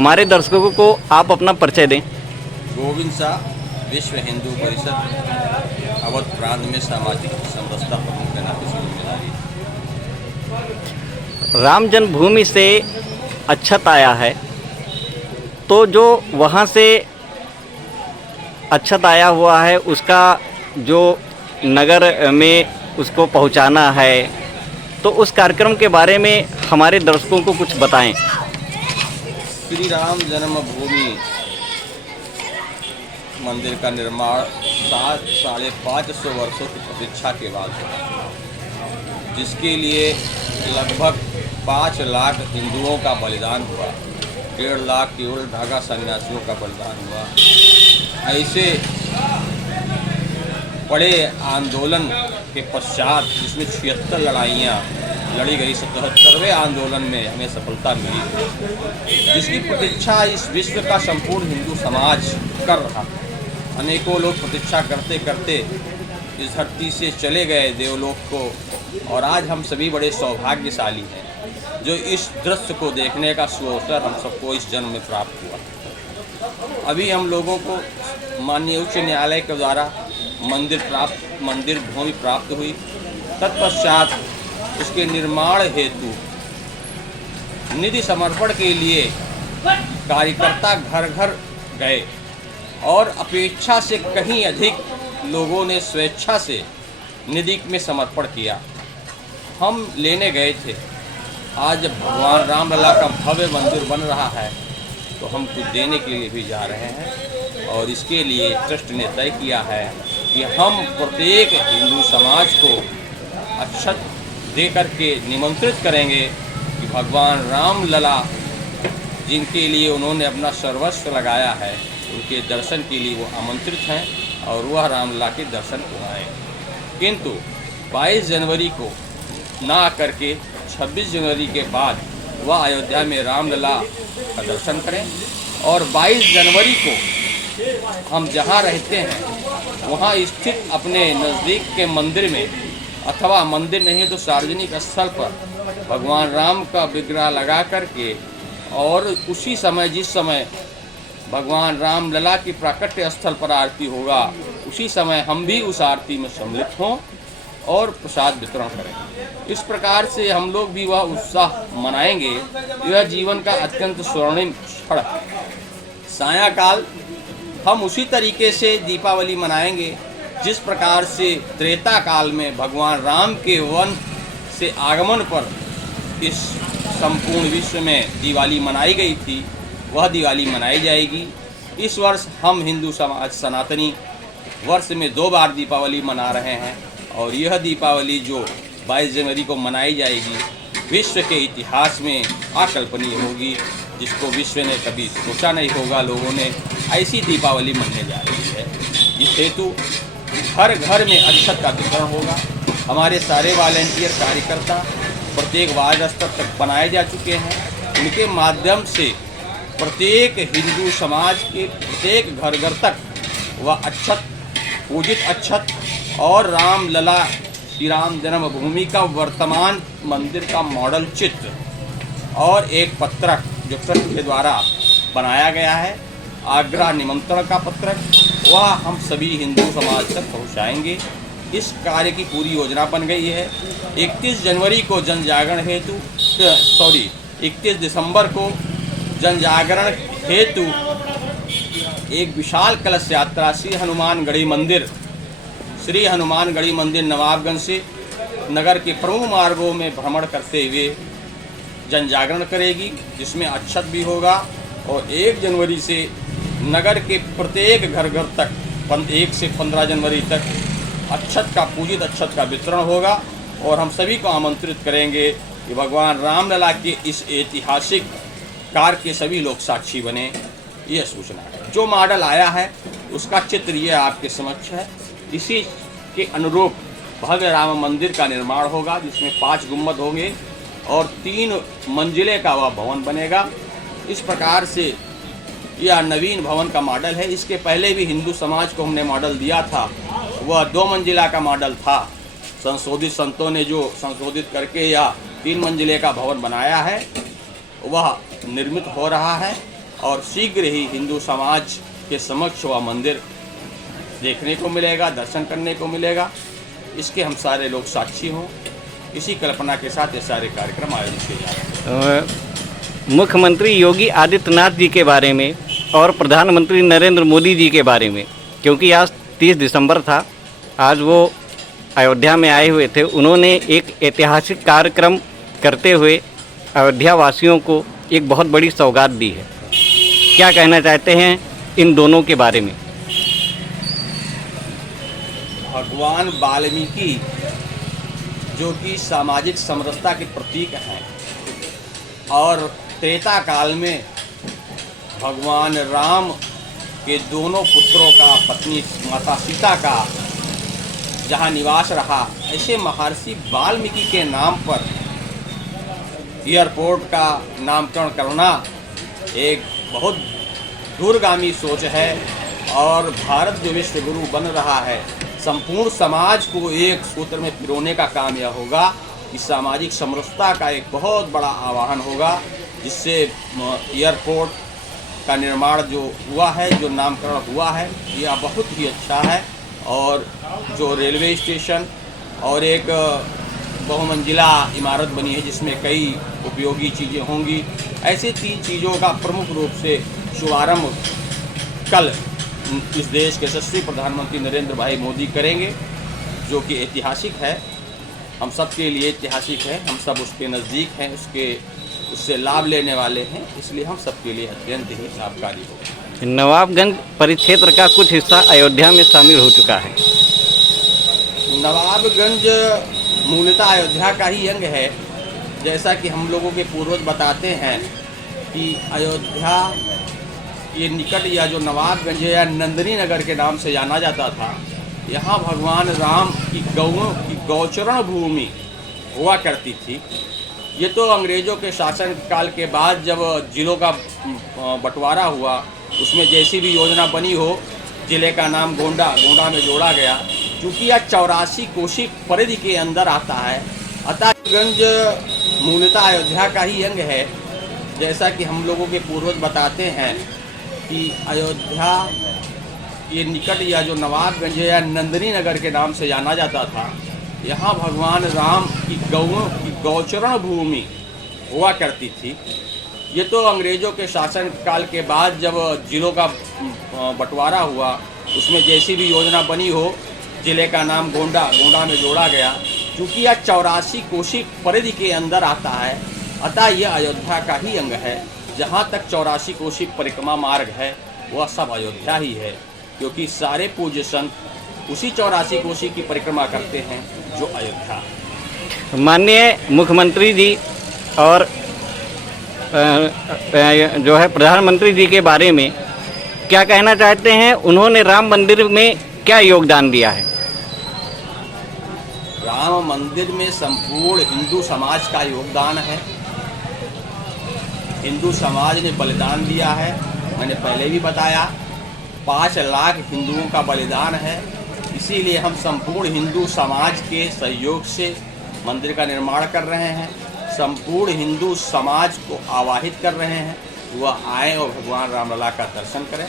हमारे दर्शकों को आप अपना परिचय दें। गोविंद शाह, विश्व हिंदू परिषद अवध प्रांत में सामाजिक समरसता प्रमुख के नाते से जिम्मेदारी है। राम जन्मभूमि से अक्षत आया है, तो जो वहाँ से अक्षत आया हुआ है उसका जो नगर में उसको पहुँचाना है, तो उस कार्यक्रम के बारे में हमारे दर्शकों को कुछ बताएं। श्री राम जन्मभूमि मंदिर का निर्माण 550 वर्षों की प्रतीक्षा के बाद हुआ, जिसके लिए लगभग 5 लाख हिंदुओं का बलिदान हुआ, 1.5 लाख केवल ढाका सन्यासियों का बलिदान हुआ। ऐसे बड़े आंदोलन के पश्चात जिसमें 76 लड़ाइयाँ लड़ी गई, 77वें आंदोलन में हमें सफलता मिली, जिसकी प्रतीक्षा इस विश्व का संपूर्ण हिंदू समाज कर रहा था। अनेकों लोग प्रतीक्षा करते करते इस धरती से चले गए देवलोक को, और आज हम सभी बड़े सौभाग्यशाली हैं जो इस दृश्य को देखने का सुअवसर हम सबको इस जन्म में प्राप्त हुआ। अभी हम लोगों को माननीय उच्च न्यायालय के द्वारा मंदिर भूमि प्राप्त हुई। तत्पश्चात उसके निर्माण हेतु निधि समर्पण के लिए कार्यकर्ता घर घर गए, और अपेक्षा से कहीं अधिक लोगों ने स्वेच्छा से निधि में समर्पण किया। हम लेने गए थे। आज जब भगवान रामलला का भव्य मंदिर बन रहा है, तो हम कुछ देने के लिए भी जा रहे हैं, और इसके लिए ट्रस्ट ने तय किया है कि हम प्रत्येक हिंदू समाज को अक्षत दे करके निमंत्रित करेंगे कि भगवान रामलला जिनके लिए उन्होंने अपना सर्वस्व लगाया है, उनके दर्शन के लिए वो आमंत्रित हैं, और वह रामलला के दर्शन को आए। किंतु 22 जनवरी को ना करके 26 जनवरी के बाद वह अयोध्या में रामलला का दर्शन करें, और 22 जनवरी को हम जहाँ रहते हैं वहाँ स्थित अपने नज़दीक के मंदिर में, अथवा मंदिर नहीं तो सार्वजनिक स्थल पर भगवान राम का विग्रह लगा करके, और उसी समय जिस समय भगवान रामलला की प्राकट्य स्थल पर आरती होगा, उसी समय हम भी उस आरती में सम्मिलित हों और प्रसाद वितरण करें। इस प्रकार से हम लोग भी वह उत्साह मनाएंगे। यह जीवन का अत्यंत स्वर्णिम क्षण है। सायंकाल हम उसी तरीके से दीपावली मनाएंगे जिस प्रकार से त्रेता काल में भगवान राम के वन से आगमन पर इस संपूर्ण विश्व में दिवाली मनाई गई थी, वह दिवाली मनाई जाएगी। इस वर्ष हम हिंदू समाज सनातनी वर्ष में 2 बार दीपावली मना रहे हैं, और यह दीपावली जो 22 जनवरी को मनाई जाएगी विश्व के इतिहास में अकल्पनीय होगी, जिसको विश्व ने कभी सोचा नहीं होगा। लोगों ने ऐसी दीपावली मनने जा रही है। इस हेतु हर घर में अक्षत का वितरण होगा। हमारे सारे वॉलंटियर कार्यकर्ता प्रत्येक वार्ड स्तर तक बनाए जा चुके हैं। उनके माध्यम से प्रत्येक हिंदू समाज के प्रत्येक घर घर तक वह अक्षत, पूजित अक्षत और रामलला श्री राम जन्मभूमि का वर्तमान मंदिर का मॉडल चित्र और एक पत्रक जो ट्रस्ट के द्वारा बनाया गया है, आग्रह निमंत्रण का पत्रक, वह हम सभी हिंदू समाज तक पहुंचाएंगे। इस कार्य की पूरी योजना बन गई है। 31 जनवरी को जन जागरण हेतु 31 दिसंबर को जन जागरण हेतु एक विशाल कलश यात्रा श्री हनुमानगढ़ी मंदिर नवाबगंज से नगर के प्रमुख मार्गों में भ्रमण करते हुए जन जागरण करेगी, जिसमें अक्षत भी होगा। और 1 जनवरी से नगर के प्रत्येक घर घर तक 1 से 15 जनवरी तक पूजित अक्षत का वितरण होगा। और हम सभी को आमंत्रित करेंगे कि भगवान रामलला के इस ऐतिहासिक कार्य के सभी लोग साक्षी बने। यह सूचना है। जो मॉडल आया है उसका चित्र ये आपके समक्ष है। इसी के अनुरूप भव्य राम मंदिर का निर्माण होगा, जिसमें 5 गुम्बद होंगे और 3 मंजिले का वह भवन बनेगा। इस प्रकार से यह नवीन भवन का मॉडल है। इसके पहले भी हिंदू समाज को हमने मॉडल दिया था, वह 2 मंजिला का मॉडल था। संशोधित संतों ने जो संशोधित करके यह 3 मंजिले का भवन बनाया है, वह निर्मित हो रहा है। और शीघ्र ही हिंदू समाज के समक्ष वह मंदिर देखने को मिलेगा, दर्शन करने को मिलेगा। इसके हम सारे लोग साक्षी हों। इसी कल्पना के साथ ये सारे कार्यक्रम आयोजित किए जा रहे हैं। मुख्यमंत्री योगी आदित्यनाथ जी के बारे में और प्रधानमंत्री नरेंद्र मोदी जी के बारे में, क्योंकि आज 30 दिसंबर था, आज वो अयोध्या में आए हुए थे। उन्होंने एक ऐतिहासिक कार्यक्रम करते हुए अयोध्या वासियों को एक बहुत बड़ी सौगात दी है। क्या कहना चाहते हैं इन दोनों के बारे में? भगवान वाल्मीकि जो कि सामाजिक समरसता के प्रतीक हैं, और त्रेता काल में भगवान राम के दोनों पुत्रों का, पत्नी माता सीता का जहाँ निवास रहा, ऐसे महर्षि वाल्मीकि के नाम पर एयरपोर्ट का नामकरण करना एक बहुत दूरगामी सोच है। और भारत जो विश्व गुरु बन रहा है, संपूर्ण समाज को एक सूत्र में पिरोने का काम यह होगा कि सामाजिक समरसता का एक बहुत बड़ा आह्वान होगा, जिससे एयरपोर्ट का निर्माण जो हुआ है, जो नामकरण हुआ है, यह बहुत ही अच्छा है। और जो रेलवे स्टेशन और एक बहुमंजिला इमारत बनी है जिसमें कई उपयोगी चीज़ें होंगी, ऐसे 3 चीज़ों का प्रमुख रूप से शुभारंभ कल इस देश के यशस्वी प्रधानमंत्री नरेंद्र भाई मोदी करेंगे, जो कि ऐतिहासिक है, हम सब के लिए ऐतिहासिक है। हम सब उसके नज़दीक हैं, उससे लाभ लेने वाले हैं, इसलिए हम सब के लिए अत्यंत ही लाभकारी होगा। नवाबगंज परिक्षेत्र का कुछ हिस्सा अयोध्या में शामिल हो चुका है। नवाबगंज मूलतः अयोध्या का ही अंग है। जैसा कि हम लोगों के पूर्वज बताते हैं कि अयोध्या ये निकट या जो नवाबगंज या नंदनी नगर के नाम से जाना जाता था, यहाँ भगवान राम की गौओं की गौचरण भूमि हुआ करती थी। ये तो अंग्रेज़ों के शासन काल के बाद जब जिलों का बंटवारा हुआ, उसमें जैसी भी योजना बनी हो, ज़िले का नाम गोंडा में जोड़ा गया। चूँकि यह 84 कोशी परिधि के अंदर आता है, अतः गंज मूलतः अयोध्या का ही अंग है। जैसा कि हम लोगों के पूर्वज बताते हैं कि अयोध्या ये निकट या जो नवाबगंज या नंदनी नगर के नाम से जाना जाता था, यहाँ भगवान राम की गौओं की गौचरण भूमि हुआ करती थी। ये तो अंग्रेज़ों के शासन काल के बाद जब जिलों का बंटवारा हुआ, उसमें जैसी भी योजना बनी हो, ज़िले का नाम गोंडा में जोड़ा गया। चूँकि यह 84 कोशी परिधि के अंदर आता है, अतः यह अयोध्या का ही अंग है। जहाँ तक 84 कोशी परिक्रमा मार्ग है, वह सब अयोध्या ही है, क्योंकि सारे पूज्य संत उसी 84 कोशी की परिक्रमा करते हैं जो अयोध्या है। माननीय मुख्यमंत्री जी और जो है प्रधानमंत्री जी के बारे में क्या कहना चाहते हैं? उन्होंने राम मंदिर में क्या योगदान दिया है? राम मंदिर में संपूर्ण हिंदू समाज का योगदान है। हिंदू समाज ने बलिदान दिया है। मैंने पहले भी बताया, 5 लाख हिंदुओं का बलिदान है। इसीलिए हम संपूर्ण हिंदू समाज के सहयोग से मंदिर का निर्माण कर रहे हैं। संपूर्ण हिंदू समाज को आवाहित कर रहे हैं, वह आए और भगवान रामलला का दर्शन करें।